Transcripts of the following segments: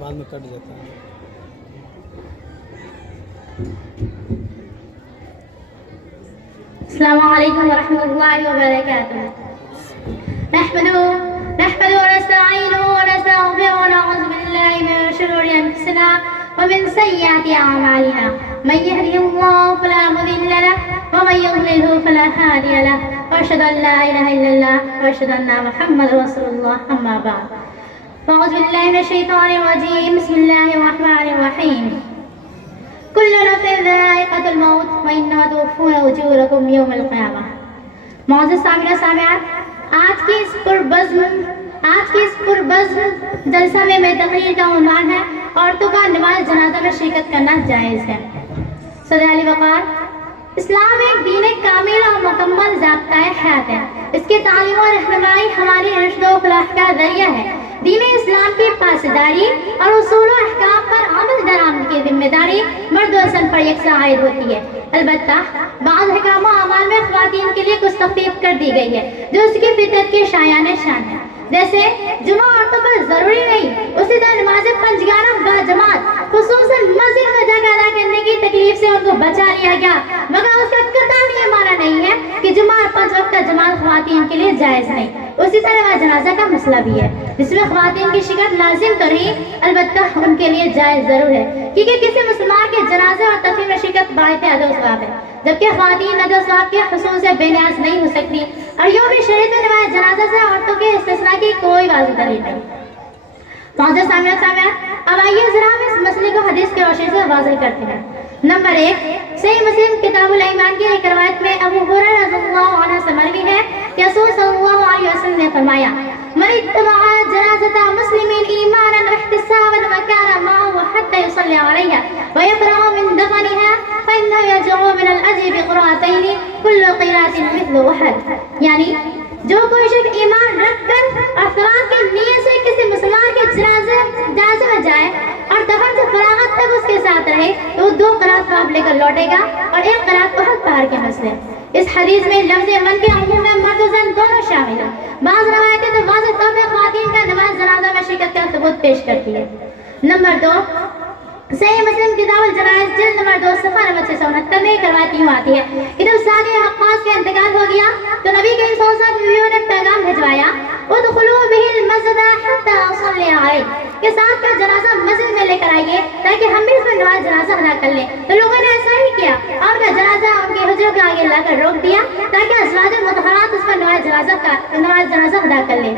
بعد میں کٹ جاتا ہے. السلام علیکم ورحمۃ اللہ وبرکاتہ. نحمده ونستعينه ونستغفره ونعوذ بالله من شرور انفسنا ومن سيئات اعمالنا من يهده الله فلا مضل له ومن يضلل فلا هادي له واشهد ان لا اله الا الله واشهد ان محمدا رسول الله. اما بعد فاعوذ بالله من الشيطان الرجيم. بسم الله الرحمن الرحيم. كل نفس ذائقة الموت وإنما توفون أجوركم يوم القيامة. معزز سامعین سامعات، آج کی اس پربزم جلسہ میں تقریر کا عنوان ہے عورتوں کا نماز جنازہ میں شرکت کرنا جائز ہے. صدر علی وقار. اسلام ایک دین کامل اور مکمل ضابطۂ حیات ہے. اس کی تعلیم و رہنمائی ہماری رشد و فلاح کا ذریعہ ہے. دین اسلام کی پاسداری اور اصول و احکام پر عمل درآمد کی ذمہ داری مرد و زن پر یکساں عائد ہوتی ہے. البتہ بعض احکام و اعمال میں خواتین کے لیے کچھ تخفیف کر دی گئی ہے جو اس کی فطرت کے شایان شان ہے. جیسے جمعہ عورتوں پر ضروری نہیں، اسی طرح نماز پنجگانہ با جماعت خصوصاً مسجد میں جگہ ادا کرنے کی تکلیف سے ان کو بچا لیا گیا، مگر اس کا قطعاً یہ معنی نہیں ہے کہ جمعہ اور 5 وقت کا جماعت خواتین کے لیے جائز نہیں. اسی طرح جنازہ کا مسئلہ بھی ہے جس میں خواتین کی شرکت لازم تو نہیں، البتہ ان کے لیے جائز ضرور ہے، کیونکہ کسی مسلمان کے جنازے اور تدفین میں شرکت باعث ادب و ثواب ہے، جبکہ خواتین ادب و ثواب کے حصول سے بے نیاز نہیں ہو سکتی. اور یوں بھی شریعت میں نماز جنازہ سے عورتوں کے استثناء کی کوئی واضح دلیل نہیں. معزز سامعین سامعات، اب آئیے ذرا ہم اس مسئلے کو حدیث کی روشنی سے واضح کرتے ہیں. نمبر 1، صحیح مسلم کتاب الایمان کی ایک روایت میں ابو ہریرہ رضی اللہ عنہ سے مروی ہے کہ رسول صلی اللہ علیہ وسلم نے فرمایا: من اتبع جنازة مسلم ایمانا واحتسابا وكان معه حتى يصلي عليها ويفرغ من دفنها فإنه يرجع من الأجر بقراءتين كل قراءة مثل أحد. یعنی جو کوئی شخص ایمان رکھ کر اور ثواب کی نیت سے کسی مسلمان کے جنازے میں جائے اور دفن سے فراغت تک اس کے ساتھ رہے تو وہ 2 قرات ثواب لے کر لوٹے گا اور 1 قرات احد پہاڑ کے مسئلے. اس حدیث میں لفظ من کے عموم میں مرد و زن دونوں شامل ہیں. بعض روایتیں تو واضح طور پر خواتین کا نماز جنازہ میں شرکت کا ثبوت پیش کرتی ہے. نمبر 2، صحیح مسلم کتاب الجنائز جلد نمبر 2 صفحہ نمبر 669 میں روایت یوں آتی ہے کہ جب سعد بن وقاص کا انتقال ہو گیا تو نبی کریم صلی اللہ علیہ وسلم نے پیغام بھجوایا: ادخلوا به المسجد حتى اصلي عليه، کہ سعد کا جنازہ مسجد میں لے کر آئیے تاکہ ہم بھی اس میں نماز جنازہ ادا کر لیں. تو لوگوں نے ایسا ہی کیا اور ان کا جنازہ ان کے حجروں کے آگے لا کر روک دیا تاکہ ازواج مطہرات اس پر نماز جنازہ ادا کر لیں.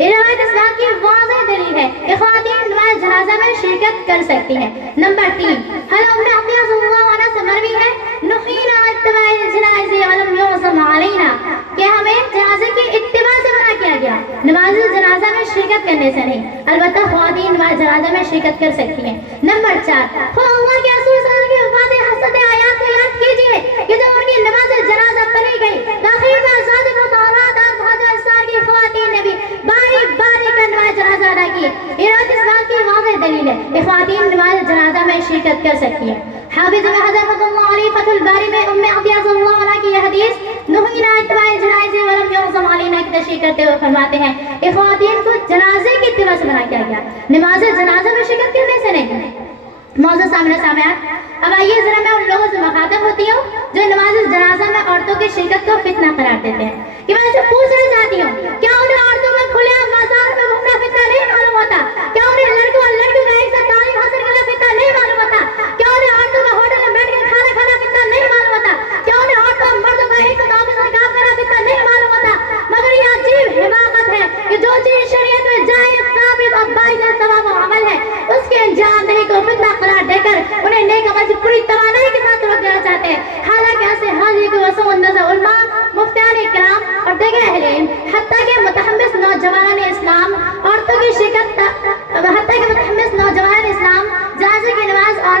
یہ روایت اسلام کی واضح دلیل ہے کہ خواتین نماز جنازہ میں شرکت کر سکتی ہیں. نمبر 3، حضرت ام عطیہ رضی اللہ عنہا سے مروی ہے: نہینا عن اتباع الجنائز ولم يعزم علينا، کہ ہمیں جنازے کی اتباع سے منع کیا گیا، نماز جنازہ میں شرکت کرنے سے نہیں، البتہ خواتین نماز جنازہ میں شرکت کر سکتی ہیں. نمبر 4، اللہ کے رسول صلی اللہ علیہ وسلم کی وفات حسرت آیات کو یاد کیجیے کہ جب ان کی نماز جنازہ پڑھی گئی تاخیر میں ازواج مطہرات اور مہاجر انصار کی خواتین نے بھی باری باری کر نماز جنازہ ادا کی. یہ روایت اسلام کی واضح دلیل ہے کہ خواتین نماز جنازہ میں شرکت کر سکتی ہیں. حافظ ابن حجر رحمۃ اللہ علیہ فتح الباری میں ام عطیہ رضی اللہ عنہا کی یہ حدیث نہینا عن اتباع الجنائز ولم يعزم علينا کی تشریح کرتے ہوئے فرماتے ہیں کہ خواتین کو جنازے کی اتباع سے منع کیا گیا، نماز جنازہ میں شرکت کرنے سے نہیں. معزز سامعین سامعات، اب آئیے ذرا میں ان لوگوں سے مخاطب ہوتی ہوں جو نماز جنازہ میں عورتوں کی شرکت کو فتنہ قرار دیتے ہیں کہ میں ان سے پوچھنا چاہتی ہوں کیا انہیں عورتوں میں کھلے عام بازار میں گھومنا فتنہ نہیں معلوم ہوتا؟ کیا انہیں لڑکوں اور لڑکیوں کا ایک ساتھ تعلیم حاصل کرنا فتنہ نہیں معلوم ہوتا؟ کیا انہیں عورتوں کا ہوٹل میں بیٹھ کر کھانا کھانا فتنہ نہیں معلوم ہوتا؟ کیا انہیں عورتوں اور مردوں کا ایک ساتھ آفس میں کام کرنا فتنہ نہیں معلوم ہوتا؟ مگر یہ عجیب حماقت ہے کہ جو چیز شریعت میں جائز ثابت اور باعث ثواب و عمل ہے اس کے انجام نہیں کو فتنہ قرار دے کر انہیں نیک عمل سے پوری توانائی کے ساتھ روک دینا چاہتے ہیں. حالانکہ ایسے حاضری کو وسوء النظر علماء، مفتیان کرام اور دیگر اہل علم، حتیٰ کہ متحمس نوجوان اسلام عورتوں کی شرکت جنازے کی نماز اور